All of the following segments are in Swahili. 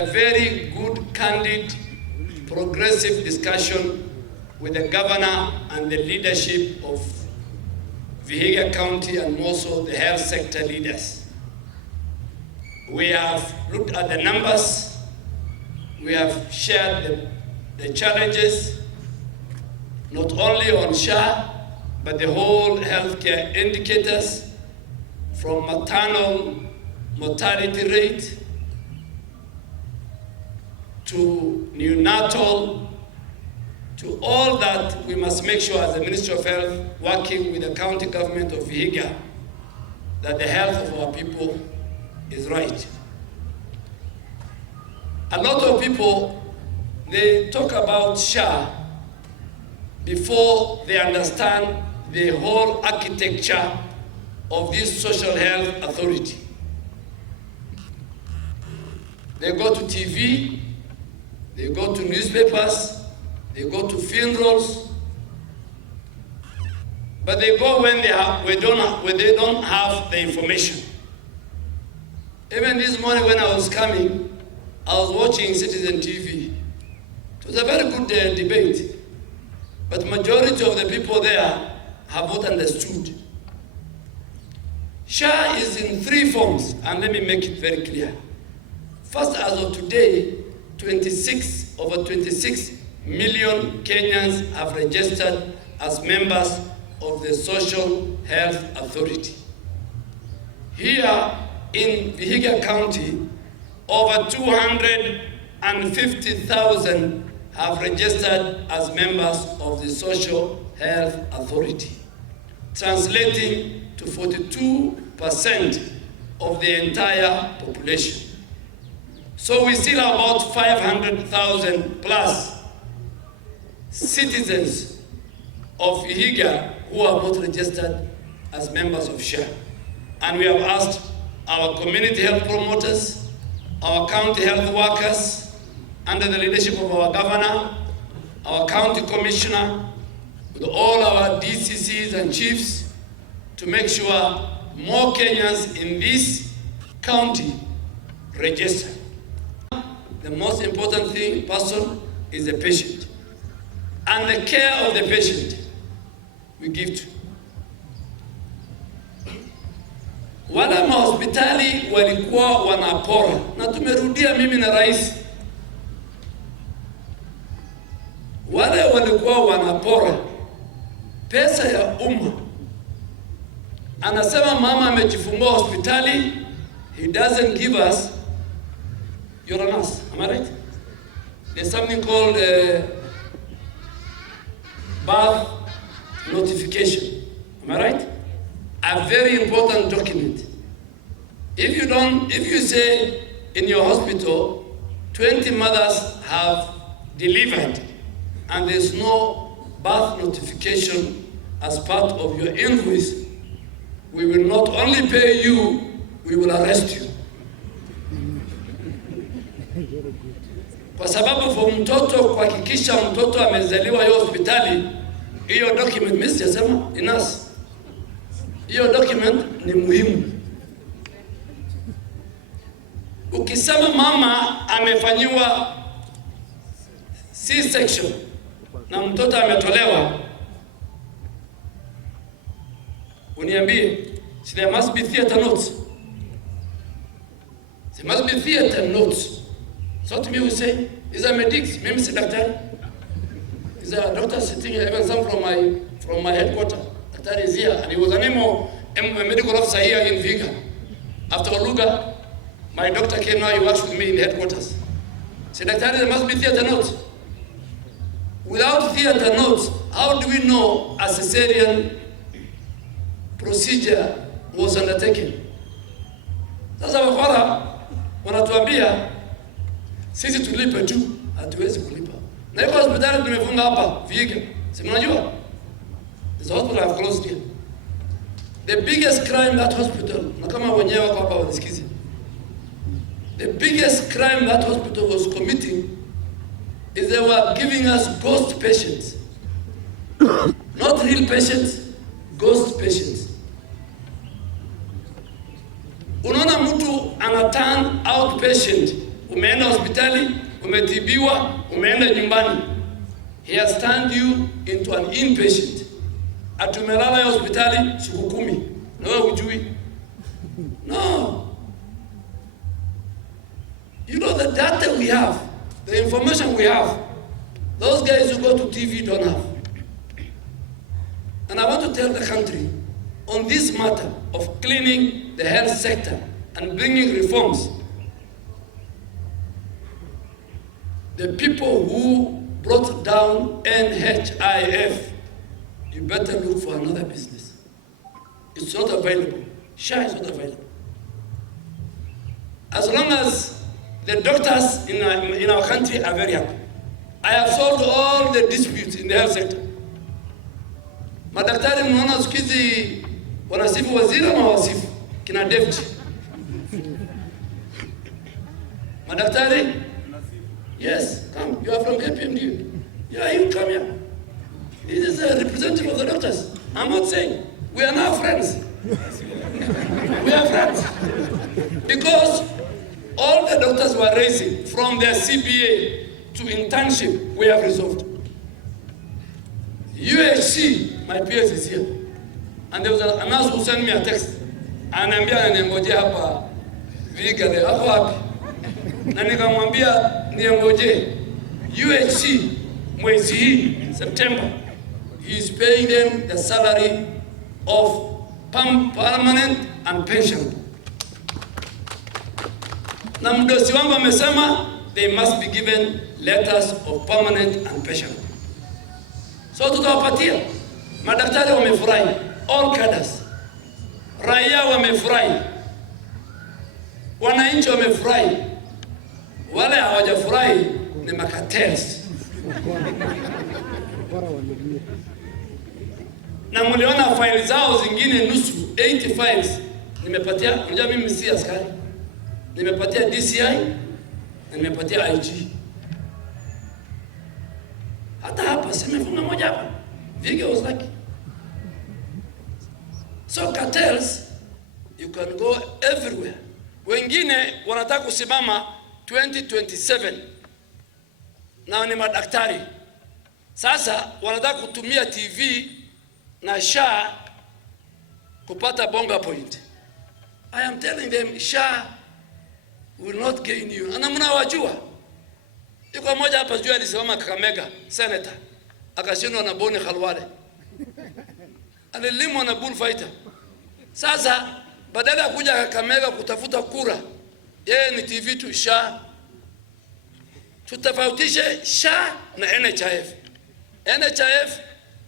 A very good, candid, progressive discussion with the governor and the leadership of Vihiga County and also the health sector leaders. We have looked at the numbers, we have shared the challenges, not only on SHA, but the whole healthcare indicators, from maternal mortality rate to neonatal, to all that. We must make sure as the Ministry of Health, working with the county government of Vihiga, that the health of our people is right. A lot of people, they talk about SHA before they understand the whole architecture of this social health authority. They go to TV, they go to newspapers, they go to funerals, but they go when they don't have the information. Even this morning when I was coming, I was watching Citizen TV. It was a very good debate, but the majority of the people there have not understood. SHA is in three forms, and let me make it very clear. First, as of today, over 26 million Kenyans have registered as members of the Social Health Authority. Here in Vihiga County, over 250,000 have registered as members of the Social Health Authority, translating to 42% of the entire population. So we still have about 500,000 plus citizens of Vihiga who are not registered as members of SHA. And we have asked our community health promoters, our county health workers, under the leadership of our governor, our county commissioner, with all our DCCs and chiefs, to make sure more Kenyans in this county register. The most important person is the patient. And the care of the patient we give to. Wale mahospitali walikuwa wanapora, na tumerudia mimi na rais. Wale walikuwa wanapora pesa ya umma. Anasema mama amejifungua hospitali, he doesn't give us. You're a nurse, am I right? There's something called birth notification, am I right? A very important document. If you say in your hospital 20 mothers have delivered and there's no birth notification as part of your invoice, we will not only pay you, we will arrest you. Kwa sababu kwa mtoto kuhakikisha mtoto amezaliwa hiyo hospitali, hiyo document mimi sijasema inas. Hiyo document ni muhimu. Ukisema mama amefanyiwa C-section na mtoto ametolewa, uniambie, there must be theater notes. There must be theater notes. So to me we say, is a medics, mimi si daktari. Is a doctor sitting here, even some from my headquarters. Daktari is here, and he was a medical officer here in Vihiga. After Oluga, my doctor came now, he works with me in headquarters. Say, daktari, there must be theater notes. Without theater notes, how do we know a cesarean procedure was undertaken? Sasa wakora wanatuambia sisi tulipe tu, hatuwezi kulipa. Na hiyo hospitali tumefunga hapa Vihiga. Si mnajua? This hospital have closed here. The biggest crime that hospital, na kama wenyewe wako hapa wanisikize. The biggest crime that hospital was committing is they were giving us ghost patients. Not real patients, ghost patients. Unaona mtu ana turn outpatient umeenda hospitali, umetibiwa, umeenda nyumbani. He has turned you into an inpatient. Atumelala ya hospitali siku 10. Na wewe hujui. No. You know the data we have, the information we have, those guys who go to TV don't have. And I want to tell the country, on this matter of cleaning the health sector and bringing reforms, the people who brought down NHIF, you better look for another business. It's not available. SHA is not available. As long as the doctors in our country are very happy. I have solved all the disputes in the health sector. Madaktari mnaona siku hizi wanasifu waziri ama wasifu kina David. Madaktari? Yes, come. You are from KPMG. Yeah, you come here. This is a representative of the doctors. I'm not saying. We are now friends. We are friends. Because all the doctors were raising from their CBA to internship, we have resolved. UHC, my peers is here. And there was a nurse who sent me a text. Ananiambia ningoje hapa Vihiga leo. Hapo wapi? Na nikamwambia ningoje. UHC mwezi hii September, he is paying them the salary of permanent and pension. Na mdosi wangu amesema they must be given letters of permanent and pension. So tutawapatia. Madaktari wamefurahi, all cadres. Raia wamefurahi. Wananchi wamefurahi. Wale hawajafurahi ni makatels. Na mliona faili zao zingine nusu 80 files nimepatia. Unajua mimi si askari. Nimepatia DCI na nimepatia IG. Hata hapa simefunga moja hapa. Vihiga was lucky. So cartels, you can go everywhere. Wengine wanataka kusimama 2027 na ni madaktari. Sasa wanataka kutumia TV na SHA kupata bonga point. I am telling them SHA will not gain you. Ana mnawajua. Yuko mmoja hapa juu alisimama Kakamega, senator. Akashindwa na Boni Khalwale. Alilimwa na bullfighter. Sasa badala ya kuja Kakamega kutafuta kura, yeye ni TV tu SHA. Tutafautishe SHA na NHIF. NHIF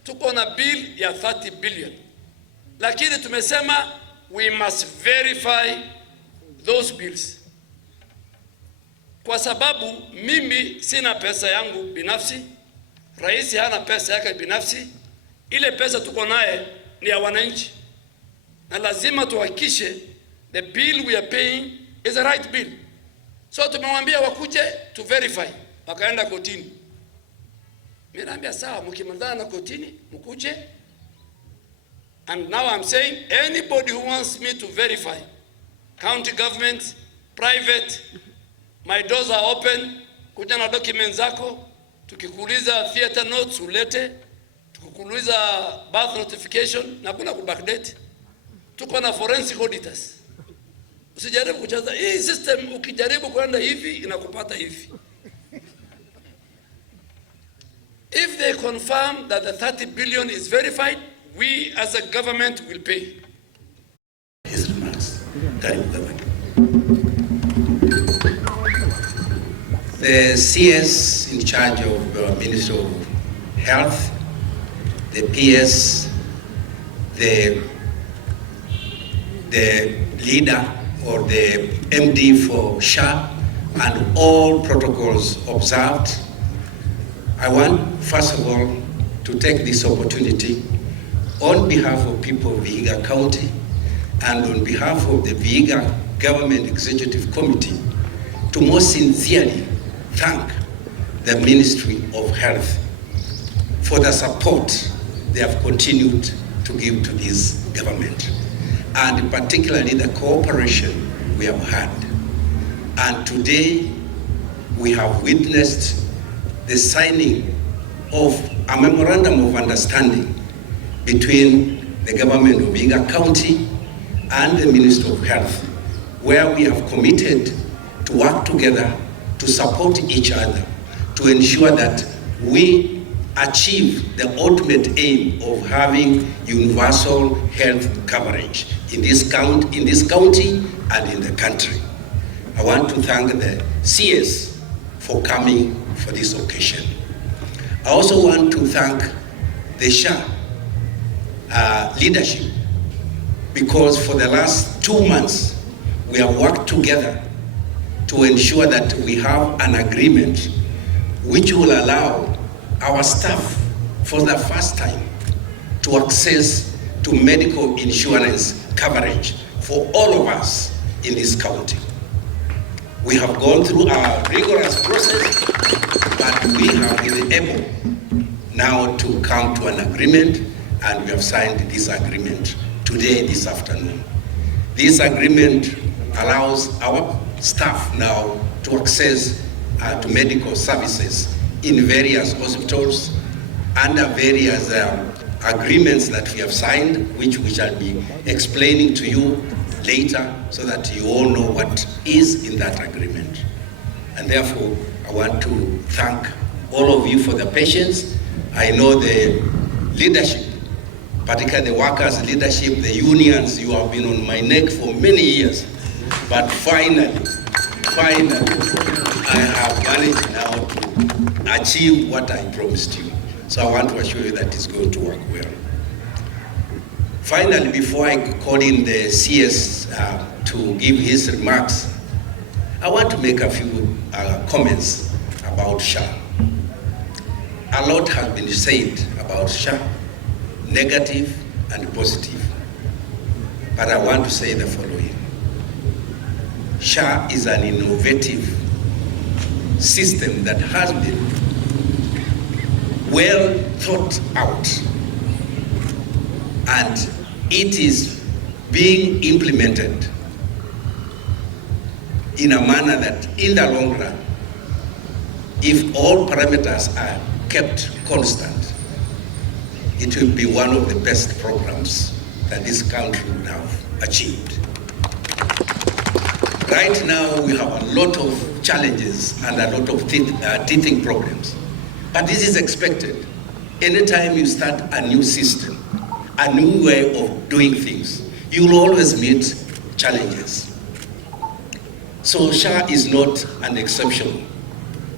tuko na bill ya 30 billion. Lakini tumesema we must verify those bills. Kwa sababu mimi sina pesa yangu binafsi, rais hana pesa yake binafsi, ile pesa tuko naye ni ya wananchi. Na lazima tuhakikishe the bill we are paying is the right bill. So tumemwambia wakuje to verify, wakaenda kotini. Mimi naambia sawa, mkimalizana na kotini mkuje. And now I'm saying anybody who wants me to verify, county government, private, my doors are open. Kuja na documents zako, tukikuuliza theater notes ulete, tukikuuliza birth notification na kuna kubackdate. Tuko na forensic auditors. Usijaribu kucheza hii system, ukijaribu kwenda hivi inakupata hivi. If they confirm that the 30 billion is verified, we as a government will pay. His remarks. The CS in charge of Ministry of Health, the PS, the leader or the MD for SHA, and all protocols observed. I want, first of all, to take this opportunity on behalf of people of Vihiga County and on behalf of the Vihiga Government Executive Committee to most sincerely thank the Ministry of Health for the support they have continued to give to this government, and particularly the cooperation we have had. And today, we have witnessed the signing of a memorandum of understanding between the government of Vihiga County and the Ministry of Health, where we have committed to work together to support each other, to ensure that we achieve the ultimate aim of having universal health coverage in this county and in the country. I want to thank the CS for coming for this occasion. I also want to thank the SHA leadership, because for the last 2 months, we have worked together to ensure that we have an agreement which will allow our staff for the first time to access to medical insurance coverage for all of us in this county. We have gone through a rigorous process, but we have been able now to come to an agreement, and we have signed this agreement today, this afternoon. This agreement allows our staff now to access to medical services in various hospitals under various agreements that we have signed, which we shall be explaining to you later so that you all know what is in that agreement. And therefore, I want to thank all of you for the patience. I know the leadership, particularly the workers' leadership, the unions, you have been on my neck for many years. But finally, I have managed now to achieve what I promised you. So I want to assure you that it's going to work well. Finally, before I call in the CS to give his remarks, I want to make a few comments about SHA. A lot has been said about SHA, negative and positive. But I want to say the following. SHA is an innovative system that has been well thought out, and it is being implemented in a manner that in the long run, if all parameters are kept constant, it will be one of the best programs that this country will have achieved. Right now, we have a lot of challenges and a lot of teething problems. But this is expected. Anytime you start a new system, a new way of doing things, you will always meet challenges. So SHA is not an exception.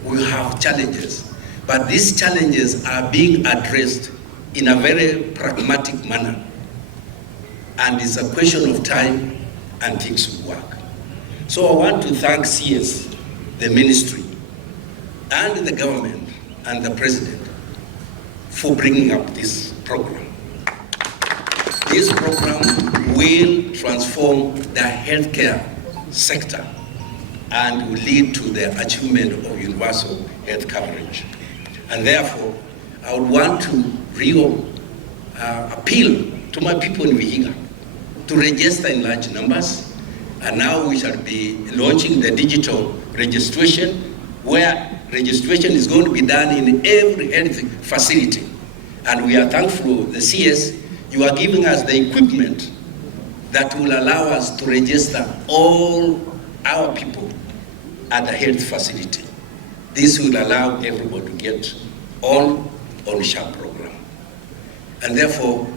We have challenges, but these challenges are being addressed in a very pragmatic manner. And it's a question of time and things will work. So I want to thank CS, the ministry, and the government, and the president for bringing up this program. This program will transform the healthcare sector and will lead to the achievement of universal health coverage. And therefore, I would want to appeal to my people in Vihiga to register in large numbers. And now we shall be launching the digital registration, where registration is going to be done in every health facility. And we are thankful, the CS, you are giving us the equipment that will allow us to register all our people at the health facility. This will allow everybody to get on SHA program. And therefore,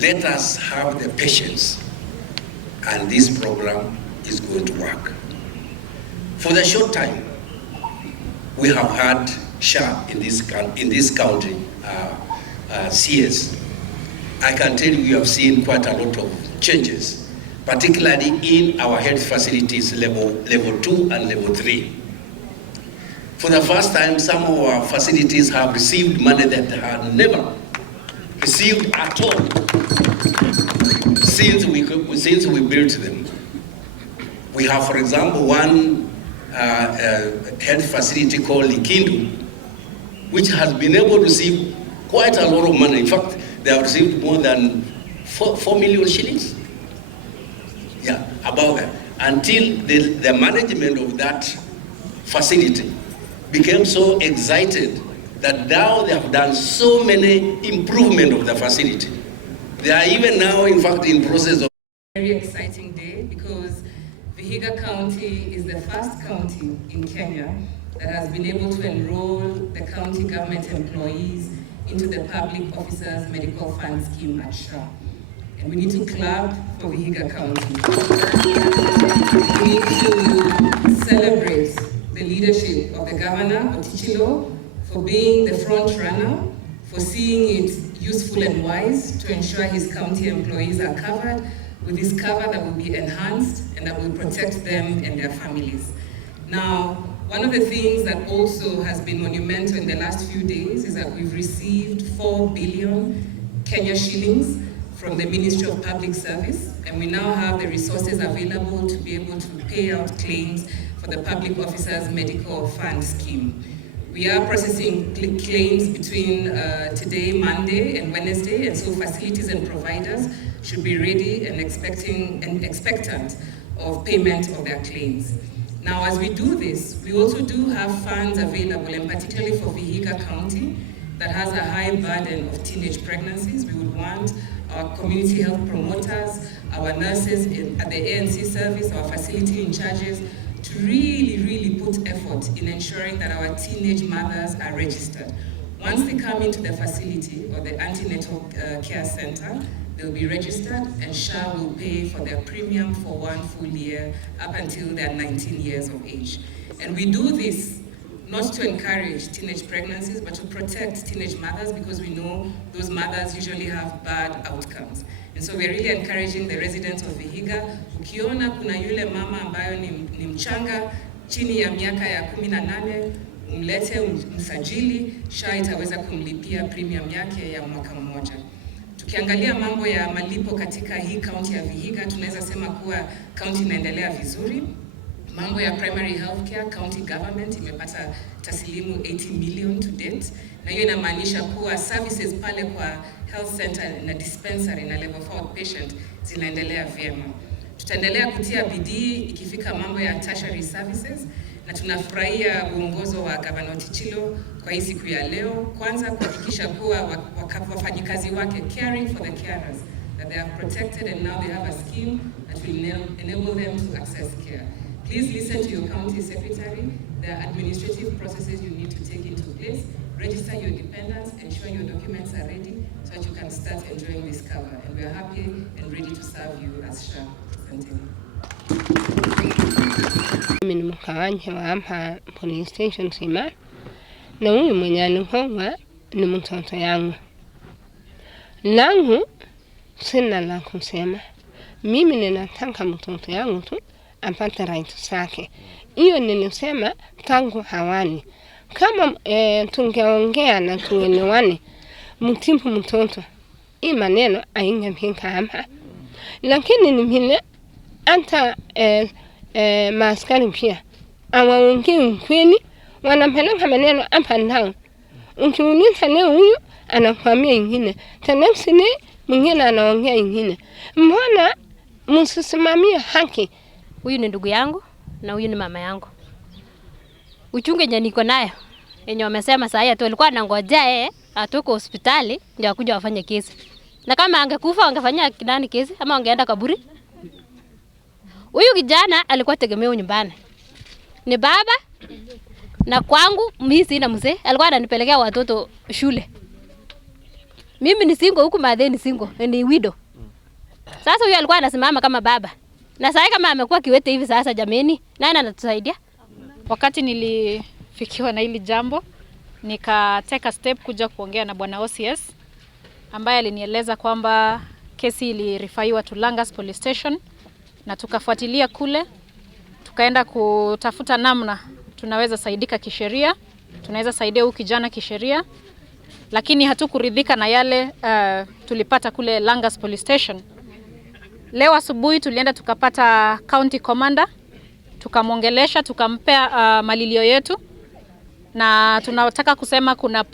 let us have the patience, and this program is going to work. For the short time we have had SHA in this county, CS, I can tell you have seen quite a lot of changes, particularly in our health facilities level 2 and level 3. For the first time, some of our facilities have received money that they had never received at all since we built them. We have, for example, one health facility called Likindu, which has been able to receive quite a lot of money. In fact, they have received more than 4 million shillings. Yeah, about that. Until the management of that facility became so excited that now they have done so many improvement of the facility. They are even now, in fact, in process of. Very exciting day because Vihiga County is the first county in Kenya that has been able to enroll the county government employees into the Public Officers Medical Fund Scheme at SHA. And we need to clap for Vihiga County. We need to celebrate the leadership of the Governor, Otichilo, for being the front runner, for seeing it useful and wise to ensure his county employees are covered with this cover that will be enhanced and that will protect them and their families. Now, one of the things that also has been monumental in the last few days is that we've received 4 billion Kenya shillings from the Ministry of Public Service, and we now have the resources available to be able to pay out claims for the Public Officers Medical Fund Scheme. We are processing claims between today, Monday, and Wednesday, and so facilities and providers should be ready and expectant of payment of their claims. Now, as we do this, we also do have funds available, and particularly for Vihiga County, that has a high burden of teenage pregnancies. We would want our community health promoters, our nurses at the ANC service, our facility in charges, to really put effort in ensuring that our teenage mothers are registered. Once they come into the facility or the antenatal care center, they'll be registered and SHA will pay for their premium for 1 full year up until they're 19 years of age. And we do this not to encourage teenage pregnancies, but to protect teenage mothers, because we know those mothers usually have bad outcomes. And so we're really encouraging the residents of Vihiga, ukiona kuna yule mama ambayo ni mchanga chini ya miaka ya 18, umlete msajili, SHA itaweza kumlipia premium yake ya mwaka mmoja. Tukiangalia mambo ya malipo katika hii county ya Vihiga, tunaweza sema kuwa county inaendelea vizuri. Mambo ya primary healthcare, county government imepata taslimu 80 million to date, na hiyo inamaanisha kuwa services pale kwa health center na dispensary na level 4 outpatient zinaendelea vyema. Tutaendelea kutia bidii ikifika mambo ya tertiary services, na tunafurahia uongozo wa Governor Otichilo kwa hii siku ya leo, kwanza kuhakikisha kuwa wafanyikazi wake caring for the carers, that they are protected and now they have a scheme that will enable them to access care. Please listen to your county secretary. There are administrative processes you need to take into place. Register your dependents, ensure your documents are ready so that you can start enjoying this cover. And we are happy and ready to serve you as SHA. Continue. Mimi ni mkawanja wa hapa police station Sima, na huyu mwenye alikuwa ni mtoto yangu. Langu sina la kusema. Mimi ninataka mtoto yangu tu apate rights zake. Hiyo nilisema tangu hawani. Kama tungeongea na tuelewane, mtimpu mtoto, hii maneno haingefika hapa. Lakini ni vile hata maaskari pia hawaongei ukweli, wanapeleka maneno up and down. Ukiuliza leo huyu anakuambia ingine, the next day mwingine anaongea ingine. Mbona msisimamia haki? Huyu ni ndugu yangu na huyu ni mama yangu. Uchunge yenye niko nayo yenye wamesema saa hii tu alikuwa anangojea atoke hospitali ndio akuje afanye kesi. Na kama angekufa angefanyia nani kesi ama angeenda kaburi? Huyu kijana alikuwa tegemeo nyumbani. Ni baba na kwangu mimi sina mzee, alikuwa ananipelekea watoto shule. Mimi ni single huku madheni single, ni widow. Sasa huyu alikuwa anasimama kama baba. Na sasa kama amekuwa kiwete hivi sasa jameni, nani anatusaidia? Wakati nilifikiwa na hili jambo, nikateka step kuja kuongea na bwana OCS ambaye alinieleza kwamba kesi ilirifaiwa to Langas Police Station, na tukafuatilia kule, tukaenda kutafuta namna tunaweza saidika kisheria, tunaweza saidia huyu kijana kisheria, lakini hatukuridhika na yale tulipata kule Langas Police Station. Leo asubuhi tulienda tukapata county commander, tukamwongelesha, tukampea malilio yetu, na tunataka kusema kuna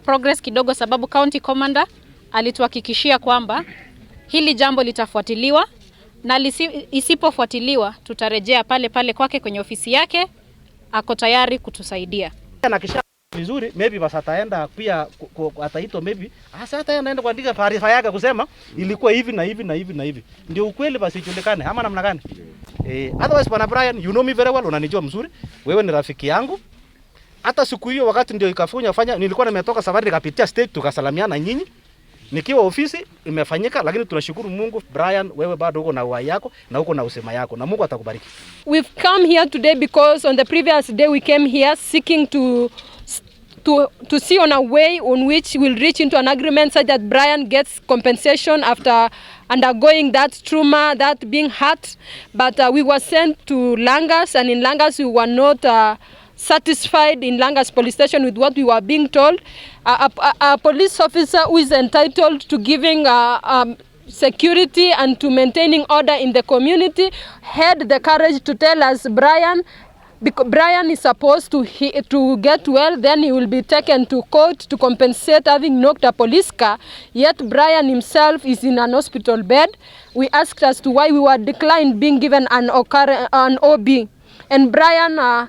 progress kidogo, sababu county commander alituhakikishia kwamba hili jambo litafuatiliwa, na isipofuatiliwa tutarejea pale kwake kwenye ofisi yake ako tayari kutusaidia. Na kisha vizuri maybe basi ataenda pia ataitwa maybe hasa ataenda kuandika taarifa yake kusema ilikuwa hivi na hivi na hivi na hivi. Ndio ukweli basi ijulikane ama namna gani? Otherwise Bwana Brian, you know me very well, unanijua mzuri. Wewe ni rafiki yangu. Hata siku hiyo wakati ndio fanya nilikuwa nimetoka safari nikapitia state tukasalamiana nyinyi. Nikiwa ofisi imefanyika, lakini tunashukuru Mungu. Brian, wewe bado uko na uhai yako na uko na usema yako na Mungu atakubariki. We've come here today because on the previous day we came here seeking to see on a way on which we'll reach into an agreement such that Brian gets compensation after undergoing that trauma, that being hurt. But we were sent to Langas, and in Langas we were not satisfied in Langas police station with what we were being told. A police officer who is entitled to giving security and to maintaining order in the community had the courage to tell us Brian is supposed to get well, then he will be taken to court to compensate having knocked a police car. Yet Brian himself is in an hospital bed. We asked as to why we were declined being given an OB. And Brian, on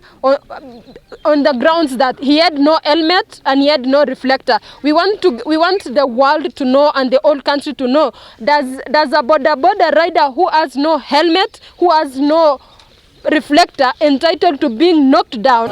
the grounds that he had no helmet and he had no reflector. We want the world to know and the whole country to know. Does a border rider who has no helmet, who has no reflector, entitled to being knocked down?